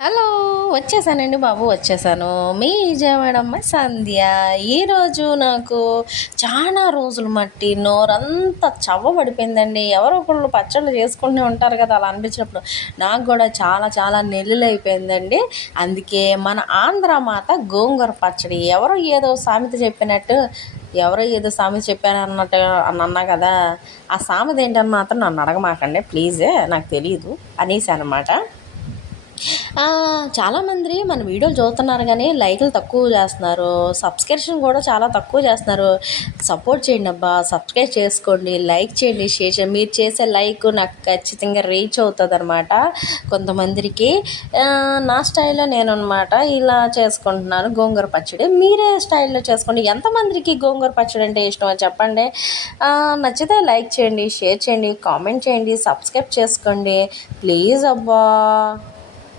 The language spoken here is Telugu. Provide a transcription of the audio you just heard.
హలో! వచ్చేసానండి బాబు వచ్చేసాను. మీ విజయవాడ అమ్మాయి సంధ్య. ఈరోజు నాకు చాలా రోజులు మట్టి నోరంతా చవ్వబడిపోయిందండి. ఎవరో ఒకళ్ళు పచ్చళ్ళు చేసుకుంటూనే ఉంటారు కదా! అలా అనిపించినప్పుడు నాకు కూడా చాలా చాలా నెల్లులైపోయిందండి. అందుకే మన ఆంధ్ర మాత గోంగూర పచ్చడి ఎవరో ఏదో సామెత చెప్పినట్టు ఎవరో ఏదో సామెత చెప్పారన్నట్టు అన్నా కదా! ఆ సామెత ఏంటని మాత్రం నన్ను అడగమాకండి ప్లీజ్, నాకు తెలియదు అనేసి అనమాట. చాలామంది మన వీడియోలు చూస్తున్నారు కానీ లైకులు తక్కువ చేస్తున్నారు, సబ్స్క్రిప్షన్ కూడా చాలా తక్కువ చేస్తున్నారు. సపోర్ట్ చేయండి అబ్బా, సబ్స్క్రైబ్ చేసుకోండి, లైక్ చేయండి, షేర్ చేయండి. మీరు చేసే లైక్ నాకు ఖచ్చితంగా రీచ్ అవుతుంది అనమాట కొంతమందికి. నా స్టైల్లో నేను అనమాట ఇలా చేసుకుంటున్నాను గోంగూర పచ్చడి. మీరే స్టైల్లో చేసుకోండి. ఎంతమందికి గోంగూర పచ్చడి అంటే ఇష్టమో చెప్పండి. నచ్చితే లైక్ చేయండి, షేర్ చేయండి, కామెంట్ చేయండి, సబ్స్క్రైబ్ చేసుకోండి ప్లీజ్ అబ్బా.